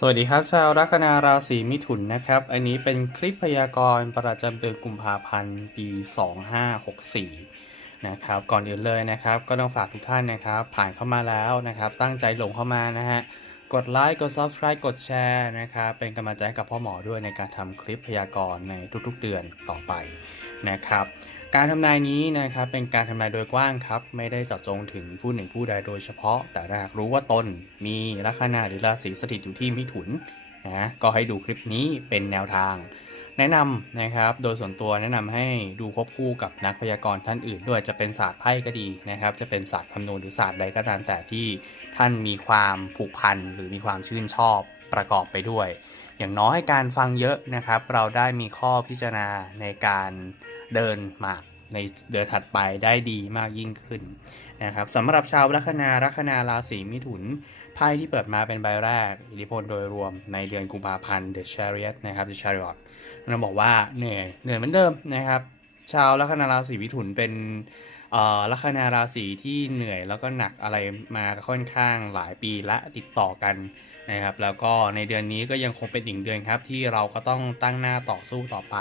สวัสดีครับ ชาวลัคนาราศีมิถุนนะครับ อันนี้เป็นคลิปพยากรณ์ประจำเดือนกุมภาพันธ์ปี 2564 นะครับ ก่อนอื่นเลยนะครับ ก็ต้องฝากทุกท่านนะครับ ผ่านเข้ามาแล้วนะครับ ตั้งใจหลงเข้ามานะฮะ กดไลค์ กด subscribe กดแชร์นะครับ เป็นกำลังใจกับพ่อหมอด้วยในการทำคลิปพยากรณ์ในทุกๆเดือนต่อไปนะครับ การทำนายนี้นะครับเป็นการทำนายโดยกว้างครับ ไม่ได้เจาะจงถึงผู้หนึ่งผู้ใดโดยเฉพาะ แต่ถ้าหากรู้ว่าตนมีลัคนาหรือราศีสถิตอยู่ที่มิถุนนะก็ให้ดูคลิปนี้เป็นแนวทาง แนะนำนะครับ โดยส่วนตัวแนะนำให้ดูควบคู่กับนักพยากรณ์ท่านอื่น ด้วยจะเป็นศาสตร์ไพ่ก็ดีนะครับ จะเป็นศาสตร์คำนวณหรือศาสตร์ใดก็ตามแต่ที่ท่านมีความผูกพันหรือมีความชื่นชอบประกอบไปด้วย อย่างน้อยการฟังเยอะนะครับ เราได้มีข้อพิจารณาในการเดินหมาก ในเดือนถัดไปได้ดีมากยิ่งขึ้นนะครับสำหรับชาวลัคนาลัคนาราศีมิถุนไพ่ที่เปิดมาเป็นใบแรก อิทธิพลโดยรวมในเดือนกุมภาพันธ์ The Chariot นะครับ The Chariot เราบอกว่าเหนื่อยเหนื่อยเหมือนเดิมนะครับ ชาวลัคนาราศีมิถุนเป็นลัคนาราศีที่เหนื่อยแล้วก็หนักอะไรมาค่อนข้างหลายปีและติดต่อกันนะครับ แล้วก็ในเดือนนี้ก็ยังคงเป็นอีกเดือนครับที่เราก็ต้องตั้งหน้าต่อสู้ต่อไป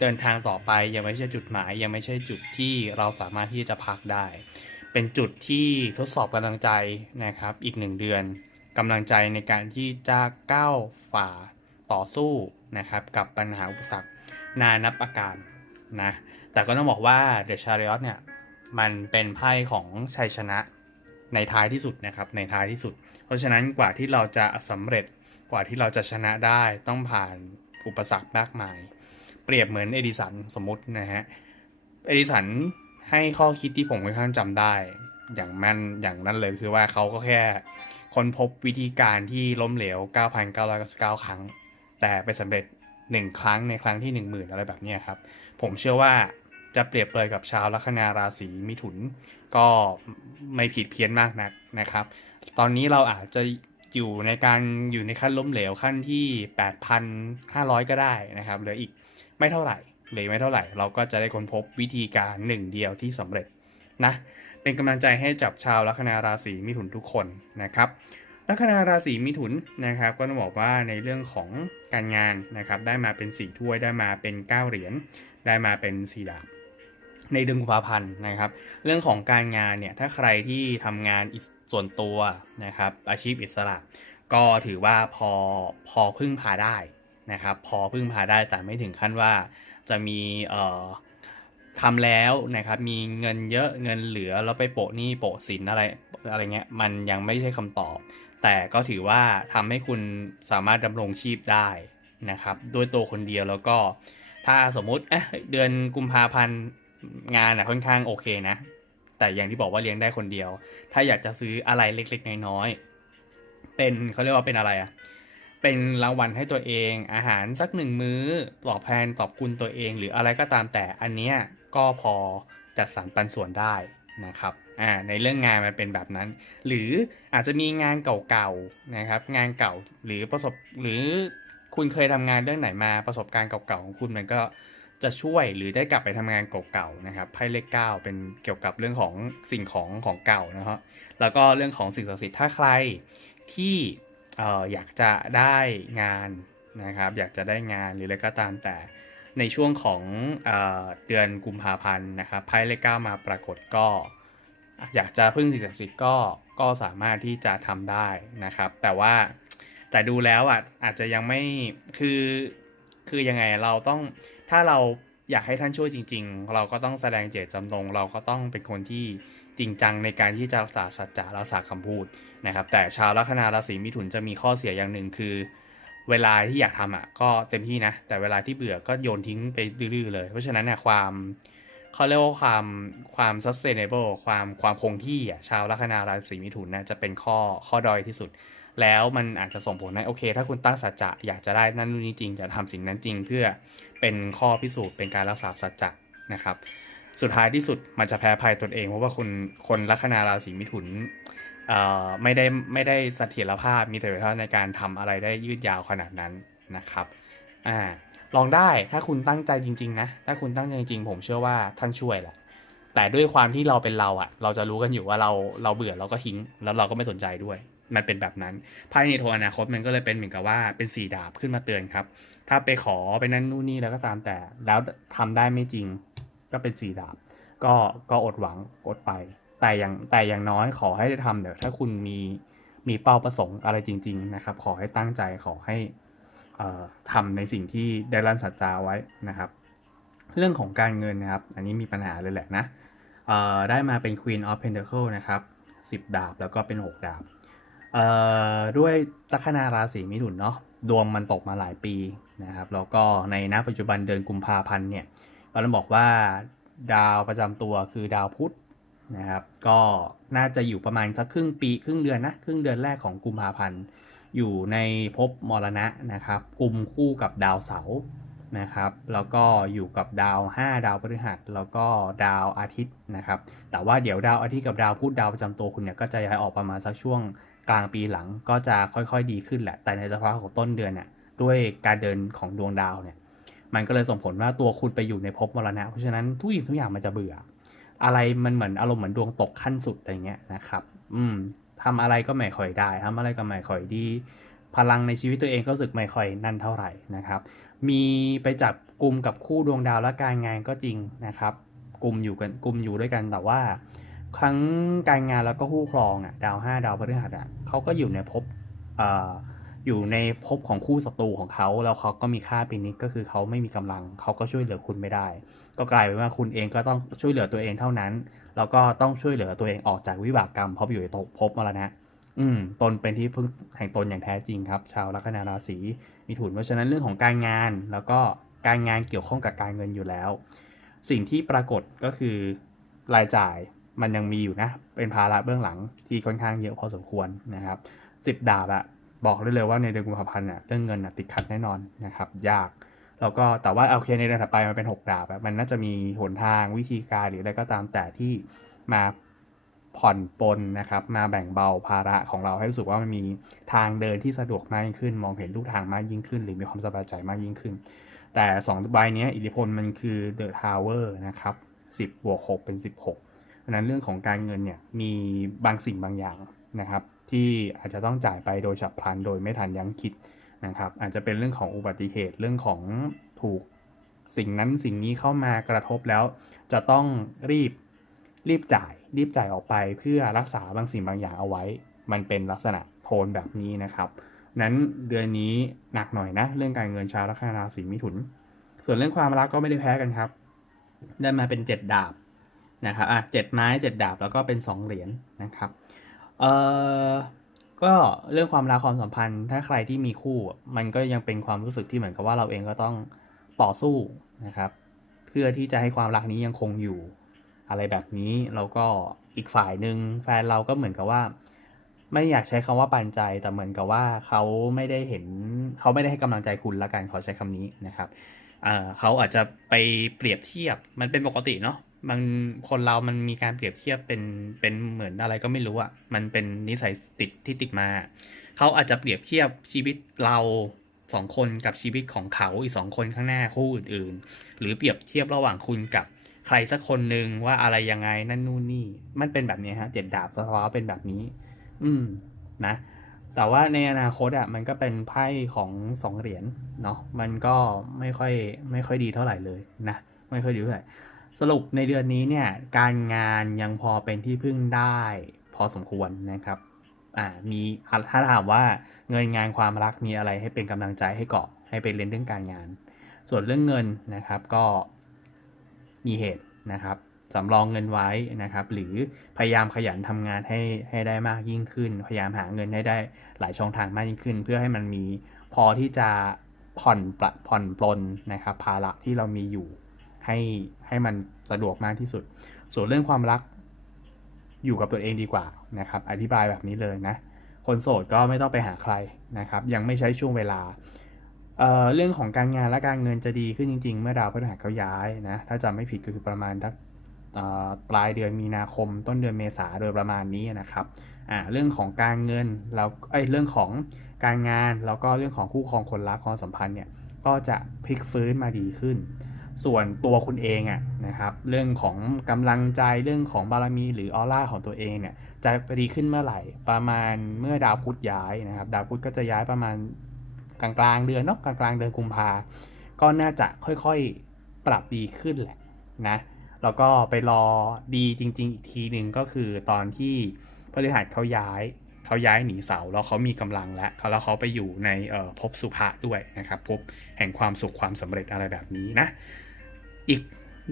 เดินทางต่อไปยังไม่ใช่จุดหมาย ยังไม่ใช่จุดที่เราสามารถที่จะพักได้ เป็นจุดที่ทดสอบกำลังใจนะครับ อีกหนึ่งเดือนกำลังใจในการที่จะก้าวฝ่าต่อสู้นะครับ กับปัญหาอุปสรรคนานับอาการนะแต่ก็ต้องบอกว่า The Chariot เนี่ยมันเป็นไพ่ของชัยชนะในท้ายที่สุดนะครับในท้ายที่สุด เพราะฉะนั้นกว่าที่เราจะสำเร็จกว่าที่เราจะชนะได้ต้องผ่านอุปสรรคมากมาย เปรียบเหมือนเอดิสันสมมตินะฮะเอดิสันให้ข้อคิดที่ผมค่อนข้างจำได้ อย่างแม่นอย่างนั้นเลยคือว่าเขาก็แค่ค้นพบวิธีการที่ล้มเหลว 9,999 ครั้ง แต่ไปสำเร็จ 1 ครั้งในครั้งที่ 10,000 อะไรแบบนี้ครับ ผมเชื่อว่าจะเปรียบเลยกับชาวลัคนาราศีมิถุน ก็ไม่ผิดเพี้ยนมากนักนะครับ ตอนนี้เราอาจจะอยู่ในการอยู่ในขั้นล้มเหลวขั้นที่ 8,500 ก็ได้นะครับเหลืออีก ไม่เท่าไหร่เหลือไม่เท่าไหร่ เราก็จะได้ค้นพบวิธีการหนึ่งเดียวที่สำเร็จนะเป็นกำลังใจให้จับชาวลัคนาราศีมิถุนทุกคนนะครับลัคนาราศีมิถุนนะครับก็ต้องบอกว่าในเรื่องของการงานนะครับได้มาเป็น4ถ้วยได้มาเป็น 9 เหรียญได้มาเป็น4ดาบในเดือนกุมภาพันธ์นะครับ เรื่องของการงานเนี่ยถ้าใครที่ทำงานส่วนตัวนะครับอาชีพอิสระ ก็ถือว่าพอพอพึ่งพาได้ นะครับ พอพึ่งพาได้แต่ไม่ถึงขั้นว่าจะมีเอ่อทำแล้วนะครับมีเงินเยอะเงินเหลือแล้วไปโปะหนี้โปะสินอะไรอะไรเงี้ยมันยังไม่ใช่คำตอบ แต่ก็ถือว่าทำให้คุณสามารถดำรงชีพได้นะครับด้วยตัวคนเดียวแล้วก็ถ้าสมมุติเอ๊ะเดือนกุมภาพันธ์งานอะค่อนข้างโอเคนะ แต่อย่างที่บอกว่าเลี้ยงได้คนเดียว ถ้าอยากจะซื้ออะไรเล็กๆ น้อยๆเป็นเขาเรียกว่าเป็นอะไรอะ เป็นรางวัลให้ตัวเอง อาหารสักหนึ่งมื้อตอบแทนตอบคุณตัวเอง หรืออะไรก็ตามแต่อันเนี้ยก็พอจัดสรรปันส่วนได้นะครับอ่าในเรื่องงานมันเป็นแบบนั้น หรืออาจจะมีงานเก่าๆนะครับ งานเก่าหรือประสบหรือคุณเคยทำงานเรื่องไหนมาประสบการณ์เก่าๆของคุณมันก็จะช่วยหรือได้กลับไปทำงานเก่าๆนะครับไพ่เลขเก้าเป็นเกี่ยวกับเรื่องของสิ่งของของเก่านะฮะแล้วก็เรื่องของสิ่งศักดิ์สิทธิ์ถ้าใครที่ อ่ออยากจะได้งานนะครับ อยากจะได้งานหรืออะไรก็ตามแต่ในช่วงของเออเดือนกุมภาพันธ์นะครับไพ่เลขเก้ามาปรากฏก็ อยากจะพึ่งสิ่งศักดิ์สิทธิ์ก็ก็สามารถที่จะทำได้นะครับ แต่ว่าแต่ดูแล้วอะอาจจะยังไม่คือคือยังไงเราต้องถ้าเราอยากให้ท่านช่วยจริง ๆ เราก็ต้องแสดงเจตจำนง เราก็ต้องเป็นคนที่ จริงจังในการที่จะรักษาสัจจะรักษาคำพูดนะครับ แต่ชาวลัคนาราศีมิถุนจะมีข้อเสียอย่างหนึ่งคือ เวลาที่อยากทำอะก็เต็มที่นะ แต่เวลาที่เบื่อก็โยนทิ้งไปดื้อเลย เพราะฉะนั้นเนี่ยความเขาเรียกว่าความความ sustainable ความความคงที่อะชาวลัคนาราศีมิถุนนะจะเป็นข้อข้อด้อยที่สุด แล้วมันอาจจะส่งผลให้โอเค ถ้าคุณตั้งสัจจะอยากจะได้นั่นนู่นนี่จริงจะทำสิ่งนั้นจริง เพื่อเป็นข้อพิสูจน์เป็นการรักษาสัจจะนะครับ สุดท้ายที่สุดมันจะแพ้ภัยตนเอง เพราะว่าคุณคนลัคนาราศีมิถุนไม่ได้ไม่ได้เสถียรภาพมีเสถียรภาพในการทำอะไรได้ยืดยาวขนาดนั้นนะครับอ่าลองได้ถ้าคุณตั้งใจจริง ๆ นะ ถ้าคุณตั้งใจจริงผมเชื่อว่าท่านช่วยแหละแต่ด้วยความที่เราเป็นเราอะเราจะรู้กันอยู่ว่าเราเราเบื่อเราก็ทิ้ง แล้วเราก็ไม่สนใจด้วย มันเป็นแบบนั้นไพ่ในโทอนาคตมันก็เลยเป็นเหมือนกับว่าเป็นสีดาบขึ้นมาเตือนครับ ถ้าไปขอไปนั่นนู่นนี่แล้วก็ตามแต่ แล้วทำได้ไม่จริง ก็เป็นสี่ดาบ ก็ก็อดหวังอดไป แต่อย่างแต่อย่างน้อยขอให้ได้ทำเดี๋ยวถ้าคุณมีมีเป้าประสงค์อะไรจริง ๆ นะครับ ขอให้ตั้งใจขอให้ทำในสิ่งที่ได้รันสัจจาไว้นะครับ เรื่องของการเงินนะครับ อันนี้มีปัญหาเลยแหละนะได้มาเป็น Queen of Pentacle นะครับ 10 ดาบแล้วก็เป็น 6 ดาบด้วยลัคนาราศีมิถุนเนาะดวงมันตกมาหลายปีนะครับ แล้วก็ในณปัจจุบันเดือนกุมภาพันธ์เนี่ย เราต้องบอกว่าดาวประจำตัวคือดาวพุธนะครับ ก็น่าจะอยู่ประมาณสักครึ่งปีครึ่งเดือนนะครึ่งเดือนแรกของกุมภาพันธ์อยู่ในภพมรณะนะครับกลุ่มคู่กับดาวเสาร์นะครับ แล้วก็อยู่กับดาว 5 ดาวพฤหัส แล้วก็ดาวอาทิตย์นะครับ แต่ว่าเดี๋ยวดาวอาทิตย์กับดาวพุธดาวประจำตัวคุณเนี่ยก็จะย้ายออกประมาณสักช่วงกลางปีหลังก็จะค่อยๆดีขึ้นแหละ แต่ในสภาวะของต้นเดือนเนี่ยด้วยการเดินของดวงดาวเนี่ย มันก็เลยส่งผลว่าตัวคุณไปอยู่ในภพมรณะ เพราะฉะนั้นทุกอย่างทุกอย่างมันจะเบื่อ อะไรมันเหมือนอารมณ์เหมือนดวงตกขั้นสุดอะไรเงี้ยนะครับ อืมทำอะไรก็ไม่ค่อยได้ทำอะไรก็ไม่ค่อยดี พลังในชีวิตตัวเองก็รู้สึกไม่ค่อยนั่นเท่าไหร่นะครับ มีไปจับกลุ่มกับคู่ดวงดาวและการงานก็จริงนะครับ กลุ่มอยู่กันกลุ่มอยู่ด้วยกันแต่ว่าครั้งการงานแล้วก็คู่ครองอะดาว5ดาวพฤหัสอะเขาก็อยู่ในภพอ่า อยู่ในภพของคู่ศัตรูของเขา แล้วเขาก็มีค่าปีนี้ก็คือเขาไม่มีกำลัง เขาก็ช่วยเหลือคุณไม่ได้ ก็กลายเป็นว่าคุณเองก็ต้องช่วยเหลือตัวเองเท่านั้น แล้วก็ต้องช่วยเหลือตัวเองออกจากวิบากกรรมเพราะอยู่ในภพมาแล้วนะอืม ตนเป็นที่พึ่งแห่งตนอย่างแท้จริงครับ ชาวลัคนาราศีมีถุนเพราะฉะนั้นเรื่องของการงาน แล้วก็การงานเกี่ยวข้องกับการเงินอยู่แล้ว สิ่งที่ปรากฏก็คือรายจ่ายมันยังมีอยู่นะ เป็นภาระเบื้องหลังที่ค่อนข้างเยอะพอสมควรนะครับสิบดาบอะ บอกได้เลยว่าในเดือนกุมภาพันธ์อะเรื่องเงินติดขัดแน่นอนนะครับยากแล้วก็แต่ว่าโอเคในเดือนถัดไปมันเป็น 6 ดาบมันน่าจะมีหนทางวิธีการหรืออะไรก็ตามแต่ที่มาผ่อนปลนนะครับ มาแบ่งเบาภาระของเราให้รู้สึกว่ามันมีทางเดินที่สะดวกมากยิ่งขึ้น มองเห็นลูกทางมากยิ่งขึ้น หรือมีความสบายใจมากยิ่งขึ้น แต่ 2 ใบนี้อิทธิพลมันคือเดอะทาวเวอร์นะครับ10บวก6เป็น 16ราะนั้นเรื่องของการเงินเนี่ยมีบางสิ่งบางอย่างนะครับ ที่อาจจะต้องจ่ายไปโดยฉับพลันโดยไม่ทันยั้งคิดนะครับ อาจจะเป็นเรื่องของอุบัติเหตุเรื่องของถูกสิ่งนั้นสิ่งนี้เข้ามากระทบแล้ว จะต้องรีบรีบจ่าย รีบจ่ายออกไปเพื่อรักษาบางสิ่งบางอย่างเอาไว้ มันเป็นลักษณะโทนแบบนี้นะครับ นั้นเดือนนี้หนักหน่อยนะ เรื่องการเงินชาวลัคนาราศีมิถุน ส่วนเรื่องความรักก็ไม่ได้แพ้กันครับ ได้มาเป็น 7 ดาบนะครับอะเจ็ดไม้เจ็ดดาบแล้วก็เป็นสองเหรียญนนะครับ เอ่อก็เรื่องความรักความสัมพันธ์ ถ้าใครที่มีคู่ มันก็ยังเป็นความรู้สึกที่เหมือนกับว่าเราเองก็ต้องต่อสู้นะครับ เพื่อที่จะให้ความรักนี้ยังคงอยู่ อะไรแบบนี้แล้วก็อีกฝ่ายหนึ่งแฟนเราก็เหมือนกับว่า ไม่อยากใช้คำว่าปันใจแต่เหมือนกับว่าเขาไม่ได้เห็นเขาไม่ได้ให้กำลังใจคุณละกันขอใช้คำนี้นะครับเขาอาจจะไปเปรียบเทียบมันเป็นปกติเนาะ บางคนเรามันมีการเปรียบเทียบเป็นเป็นเหมือนอะไรก็ไม่รู้อะมันเป็นนิสัยติดที่ติดมา เขาอาจจะเปรียบเทียบชีวิตเราสองคนกับชีวิตของเขาอีกสองคนข้างหน้าคู่อื่นๆ หรือเปรียบเทียบระหว่างคุณกับใครสักคนหนึ่งว่าอะไรยังไงนั่นนู่นนี่ มันเป็นแบบนี้ฮะเจ็ดดาบสะท้อนเป็นแบบนี้ อืมนะ แต่ว่าในอนาคตอะมันก็เป็นไพ่ของสองเหรียญเนาะมันก็ไม่ค่อยไม่ค่อยดีเท่าไหร่เลยนะ ไม่ค่อยดีเท่าไหร่ สรุปในเดือนนี้เนี่ยการงานยังพอเป็นที่พึ่งได้ พอสมควรนะครับอ่ามีถ้าถามว่าเงินงานความรักมีอะไรให้เป็นกำลังใจให้เกาะให้ไปเล่นเรื่องการงาน ส่วนเรื่องเงินนะครับก็มีเหตุนะครับสำรองเงินไว้นะครับ หรือพยายามขยันทำงานให้ให้ได้มากยิ่งขึ้น พยายามหาเงินให้ได้หลายช่องทางมากยิ่งขึ้น เพื่อให้มันมีพอที่จะผ่อนปผ่อนปลนนะครับภาระที่เรามีอยู่ ให้ให้มันสะดวกมากที่สุด ส่วนเรื่องความรักอยู่กับตัวเองดีกว่านะครับ อธิบายแบบนี้เลยนะ คนโสดก็ไม่ต้องไปหาใครนะครับ ยังไม่ใช้ช่วงเวลาเเรื่องของการงานและการเงินจะดีขึ้นจริง ๆ เมื่อดาวพฤหัสเขาย้ายนะ ถ้าจำไม่ผิดก็คือประมาณทักปลายเดือนมีนาคม ต้นเดือนเมษาโดยประมาณนี้นะครับอ่าเรื่องของการเงินแล้วไอ้เรื่องของการงานแล้วก็เรื่องของคู่ครองคนรักความสัมพันธ์เนี่ยก็จะพลิกฟื้นมาดีขึ้น ส่วนตัวคุณเองอะนะครับ เรื่องของกำลังใจเรื่องของบารมี หรือออร่าของตัวเองเนี่ยจะดีขึ้นเมื่อไหร่ ประมาณเมื่อดาวพุธย้ายนะครับ ดาวพุธก็จะย้ายประมาณกลางกลางๆเดือนเนาะกลางกลางๆเดือนกุมภาก็น่าจะค่อยๆปรับดีขึ้นแหละนะแล้วก็ไปรอดีจริง ๆ อีกทีหนึ่งก็คือตอนที่พฤหัสเขาย้ายเขาย้ายหนีเสาแล้วเขามีกำลังแล้วแล้วเขาไปอยู่ในภพสุภะด้วยนะครับภพแห่งความสุขความสำเร็จอะไรแบบนี้นะ อีก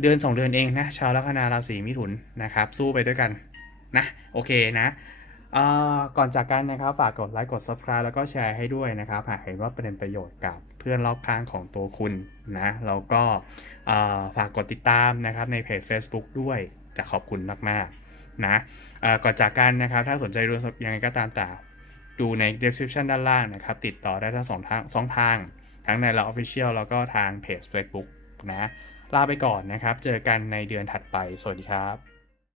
เดือน 2 เดือนเองนะชาวลัคนาราศีมิถุนนะครับสู้ไปด้วยกันนะโอเคนะก่อนจากกันนะครับฝากกดไลค์กด subscribe แล้วก็แชร์ให้ด้วยนะครับ หากเห็นว่าเป็นประโยชน์กับเพื่อนรอบข้างของตัวคุณนะแล้วก็ฝากกดติดตามนะครับในเพจ Facebook ด้วยจะขอบคุณมากๆนะก่อนจากกันนะครับ ถ้าสนใจรู้ยังไงก็ตามแต่ดูใน description ด้านล่างนะครับ ติดต่อได้ทั้งสองทางสองทาง ทั้งในเรา Official แล้วก็ทางเพจ Facebook นะ ลาไปก่อนนะครับ เจอกันในเดือนถัดไป สวัสดีครับ